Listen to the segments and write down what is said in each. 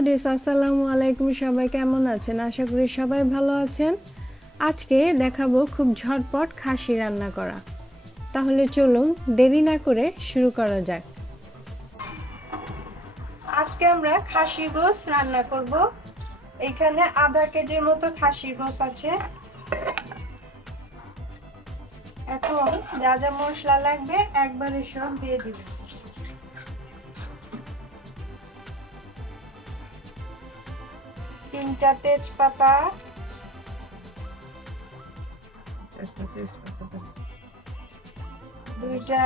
Foodies আসসালামু আলাইকুম, সবাই কেমন আছেন? আশা করি সবাই ভালো আছেন। আজকে দেখাবো খুব ঝটপট খাসি রান্না করা। তাহলে চলুন দেরি না করে শুরু করা যাক। আজকে আমরা খাসি গোশ রান্না করব। এখানে আধা কেজির মতো খাসি গোশ আছে। এখন যা যা মশলা লাগবে একবারে সব দিয়ে দিব। 3টা তেজপাতা, 2টা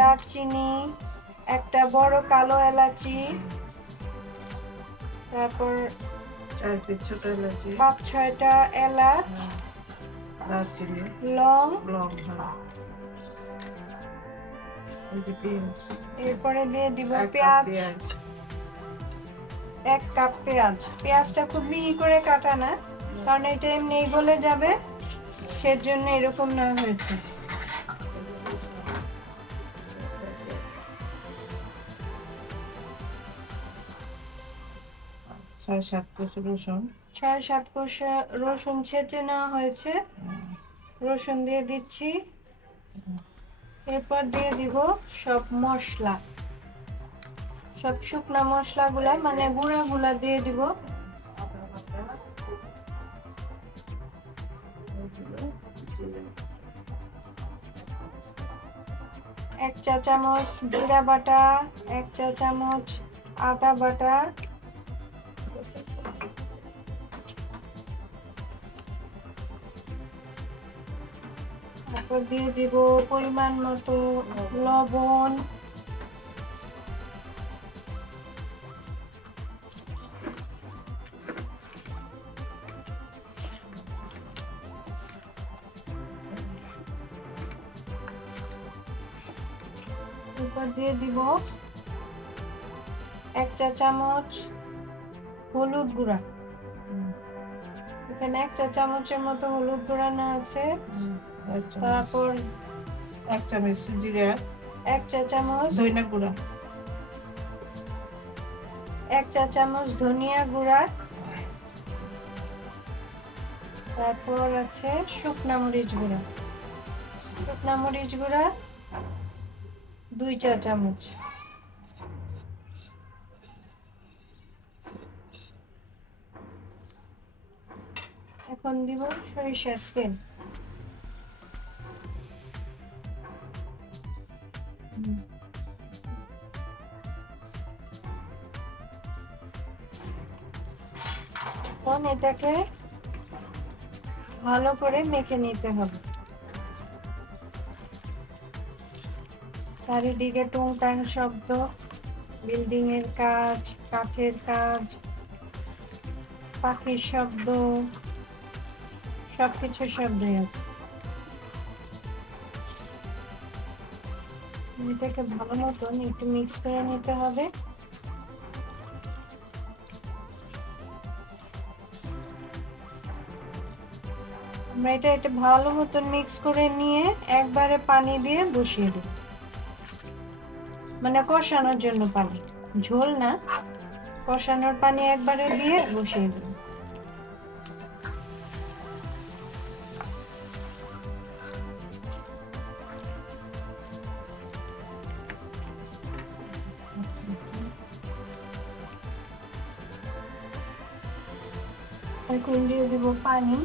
দারচিনি, একটা বড় কালো এলাচি, তারপর 4-5 ছোট এলাচি, 5-6টা এলাচ, দারচিনি, লং, এরপরে দিয়ে দিব পেঁয়াজ, 1 কাপ পেঁয়াজ। পেঁয়াজটা খুব মিহি করে কাটা না, কারণ এটা এমনি গলে যাবে, সেজন্য এরকম না হয়েছে। ছয় সাত কোষ রসুন ছেঁচে নেওয়া হয়েছে, রসুন দিয়ে দিচ্ছি। এরপর দিয়ে দিব সব মশলা, সব শুকনা মশলাগুলা মানে গুঁড়াগুলা দিয়ে দিব। এক চা চামচ জিরা বাটা, 1 চা চামচ আদা বাটা, তারপর দিয়ে দিব পরিমাণ মতো লবণ, এরপর দিয়ে দিব 1 চা চামচ হলুদ গুঁড়া। এখানে 1 চা চামচের মতো হলুদ গুঁড়া না আছে। তারপর 1 চামচ জিরা, 1 চা চামচ ধনিয়া গুঁড়া, 1 চা চামচ ধনিয়া গুঁড়া, তারপর আছে শুকনা মরিচ গুঁড়া, 2 চা চামচ। এখন দিব সরিষার তেল, এখন এটাকে ভালো করে মেখে নিতে হবে। চারিদিকে টুংটাং শব্দ, বিল্ডিং এর কাজ, কাঠের কাজ, পাখির শব্দ, সবকিছু শব্দই আছে। এটাকে ভালো মতন একটু মিক্স করে নিতে হবে। আমরা এটা ভালো মতন মিক্স করে নিয়ে একবারে পানি দিয়ে বসিয়ে দেব, মানে কষানোর জন্য পানি, ঝোল না, কষানোর পানি একবারে দিয়ে বসিয়ে দেব। এখন দিয়ে দেব পানি।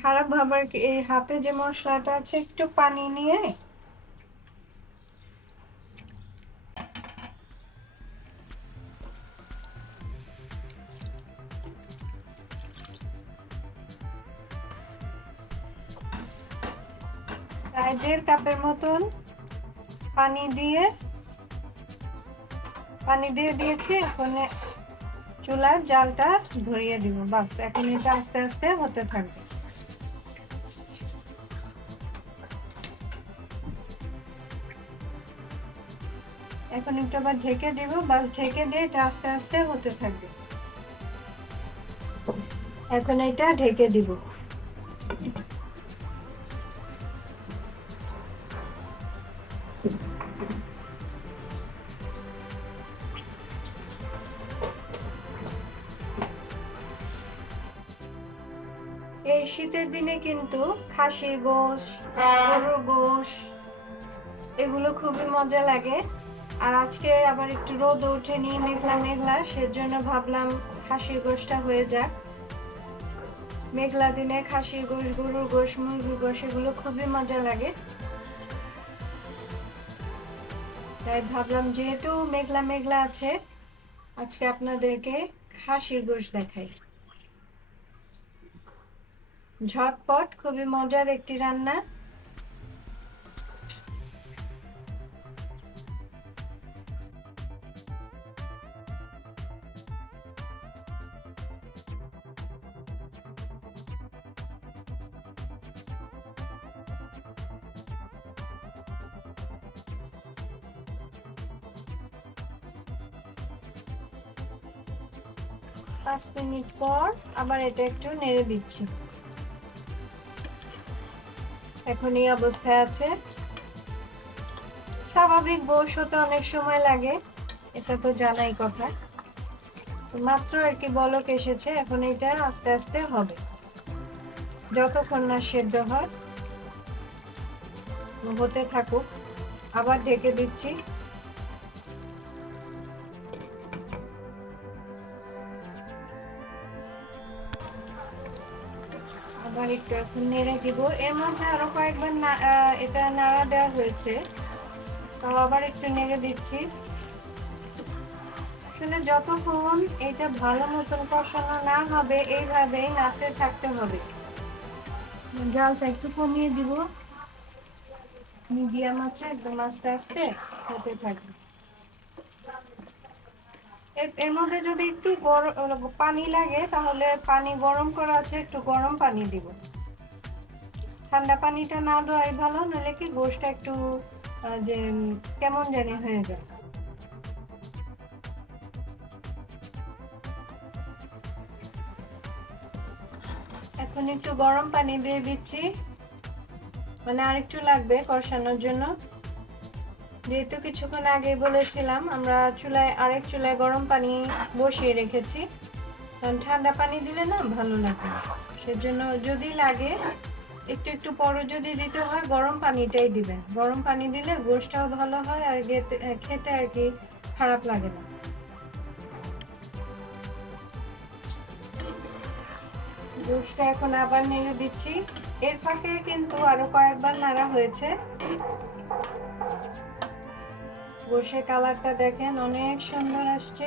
খারাপ ভাবার এই হাতে যে মশলাটা আছে, একটু পানি নিয়ে প্রায় 1.5 কাপের মতন পানি দিয়ে দিয়েছি। এখন চুলার জালটা ধরিয়ে দিব, বাস। এখন এটা আস্তে আস্তে হতে থাকবে। এখন একটু আবার ঢেকে দিব, বাস। ঢেকে দিয়ে এটা আস্তে আস্তে হতে থাকবে। এখন এটা ঢেকে দিব। এই শীতের দিনে কিন্তু খাসির গোশ, গরুর গোশ এগুলো খুবই মজা লাগে। আর আজকে আবার একটু রোদ ওঠেনি, মেঘলা মেঘলা, সেজন্য ভাবলাম খাসির গোশটা হয়ে যাক। মেঘলা দিনে খাসির গোশ, গরুর গোশ, মুরগির গোশ এগুলো খুবই মজা লাগে। তাই ভাবলাম যেহেতু মেঘলা মেঘলা আছে, আজকে আপনাদেরকে খাসির গোশ দেখাই। ঝটপট খুবই মজার একটি রান্না। পাঁচ মিনিট পর আবার এটা একটু নেড়ে দিচ্ছি। এখন এই অবস্থায় আছে। স্বাভাবিক গোশ হতে অনেক সময় লাগে, এটা তো জানাই কথা। মাত্র আর কি বলক এসেছে, এখন এটা আস্তে আস্তে হবে, যতক্ষণ না সেদ্ধ হয় হতে থাকুক। আবার ঢেকে দিচ্ছি। আবার একটু এখন নেড়ে দিব। এর মধ্যে আরো কয়েকবার এটা নাড়া দেওয়া হয়েছে, তো আবার একটু নেড়ে দিচ্ছি। আসলে যতক্ষণ এটা ভালো মতন কষানো না হবে, এইভাবেই নাড়তে থাকতে হবে। জালটা একটু কমিয়ে দিব, মিডিয়াম আছে, একদম আস্তে আস্তে হতে থাকবে। এর মধ্যে যদি একটু পানি লাগে, তাহলে পানি গরম করা আছে, একটু গরম পানি দিব। ঠান্ডা পানিটা না দেওয়াই ভালো, নইলে কি গোশটা একটু যে কেমন জানি হয়ে যায়। এখন একটু গরম পানি দিয়ে দিচ্ছি, মানে আরেকটু লাগবে কষানোর জন্য। যেহেতু কিছুক্ষণ আগে বলেছিলাম আমরা আরেক চুলায় গরম পানি বসিয়ে রেখেছি, কারণ ঠান্ডা পানি দিলে না ভালো লাগে না। সেজন্য যদি লাগে একটু একটু পরে যদি দিতে হয়, গরম পানিটাই দিবেন। গরম পানি দিলে গোশটাও ভালো হয় আর খেতে আর কি খারাপ লাগে না। গোশটা এখন আবার নেড়ে দিচ্ছি। এর ফাঁকে কিন্তু আরো কয়েকবার নাড়া হয়েছে। গোশের কালারটা দেখেন অনেক সুন্দর আসছে।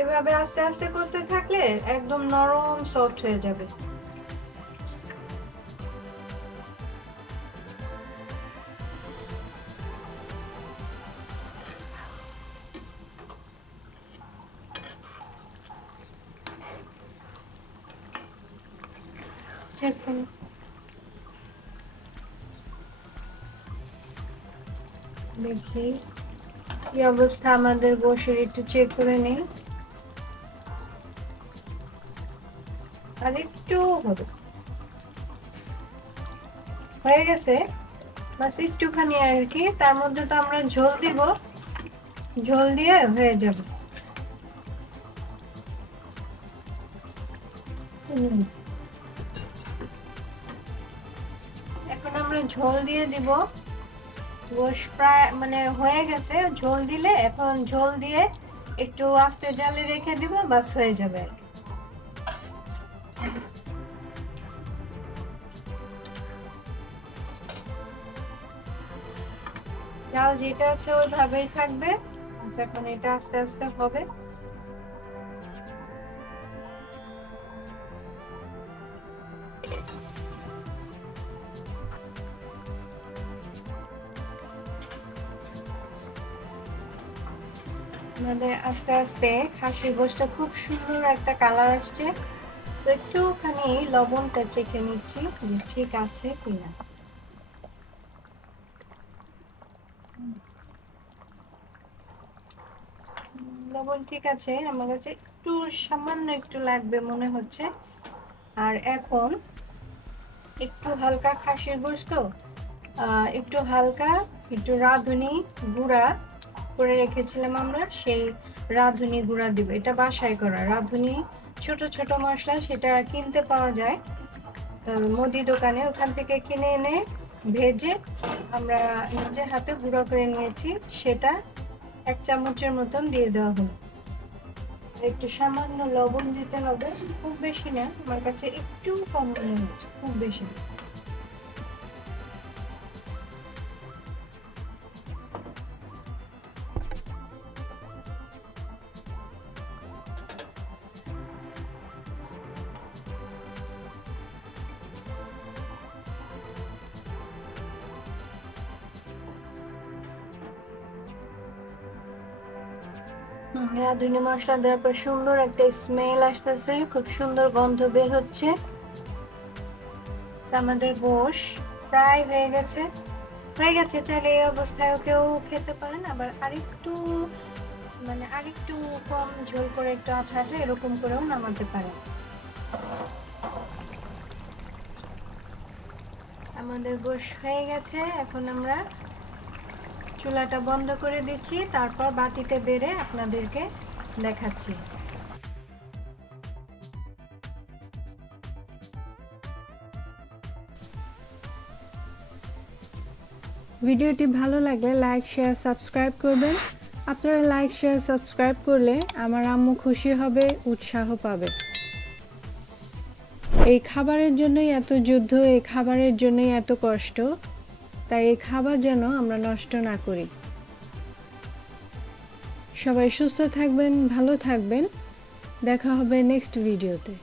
এভাবে আস্তে আস্তে করতে থাকলে একদম নরম সফট হয়ে যাবে। দেখুন দেখি কি অবস্থা আমাদের গোশের, একটু চেক করে নেই। আর একটু হবে, হয়ে গেছে, বাস একটুখানি আর কি। তার মধ্যে তো আমরা ঝোল দিব, ঝোল দিয়ে হয়ে যাবে। এখন আমরা ঝোল দিয়ে দিব। গোশ প্রায় মানে হয়ে গেছে, ঝোল দিলে এখন ঝোল দিয়ে একটু আস্তে জালে রেখে দিব, বাস হয়ে যাবে। জাল যেটা আছে ওইভাবেই থাকবে। এখন এটা আস্তে আস্তে হবে। আমাদের আস্তে আস্তে খাসির গোশটা খুব সুন্দর একটা কালার আসছে। তো একটুখানি লবণটা চেখে নিচ্ছি ঠিক আছে কিনা। লবণ ঠিক আছে, আমার কাছে একটু সামান্য একটু লাগবে মনে হচ্ছে। আর এখন একটু হালকা খাসির গোশ তো, একটু হালকা একটু রাঁধুনি গুঁড়া করে রেখেছিলাম আমরা, সেই রাঁধুনি গুঁড়া দিব। এটা বাসায় করা রাঁধুনি ছোট ছোট মশলা সেটা কিনতে পাওয়া যায় মুদি দোকানে, ওখান থেকে কিনে এনে ভেজে আমরা নিজে হাতে গুঁড়ো করে নিয়েছি। সেটা 1 চামচের মতন দিয়ে দেওয়া হলো। একটু সামান্য লবণ দিতে হবে, খুব বেশি না, আমার কাছে একটু কম মনে হচ্ছে, খুব বেশি না। রাঁধুনি মশলা দেওয়ার পর সুন্দর একটা স্মেল আসতেছে, খুব সুন্দর গন্ধ বের হচ্ছে। আমাদের গোশ প্রায় হয়ে গেছে। চাইলে এই অবস্থায় কেউ খেতে পারেন, আবার আরেকটু আরেকটু কম ঝোল করে একটু আঠা এরকম করেও নামাতে পারেন। আমাদের গোশ হয়ে গেছে, এখন আমরা চুলাটা বন্ধ করে দিচ্ছি, তারপর বাটিতে বেড়ে আপনাদেরকে দেখাচ্ছি। ভিডিওটি ভালো লাগলে লাইক, শেয়ার, সাবস্ক্রাইব করবেন। আপনারা লাইক, শেয়ার, সাবস্ক্রাইব করলে আমার আম্মু খুশি হবে, উৎসাহ পাবে। এই খাবারের জন্যই এত যুদ্ধ, এই খাবারের জন্যই এত কষ্ট, তাই এই খাবার যেন আমরা নষ্ট না করি। সবাই সুস্থ থাকবেন, ভালো থাকবেন, দেখা হবে নেক্সট ভিডিওতে।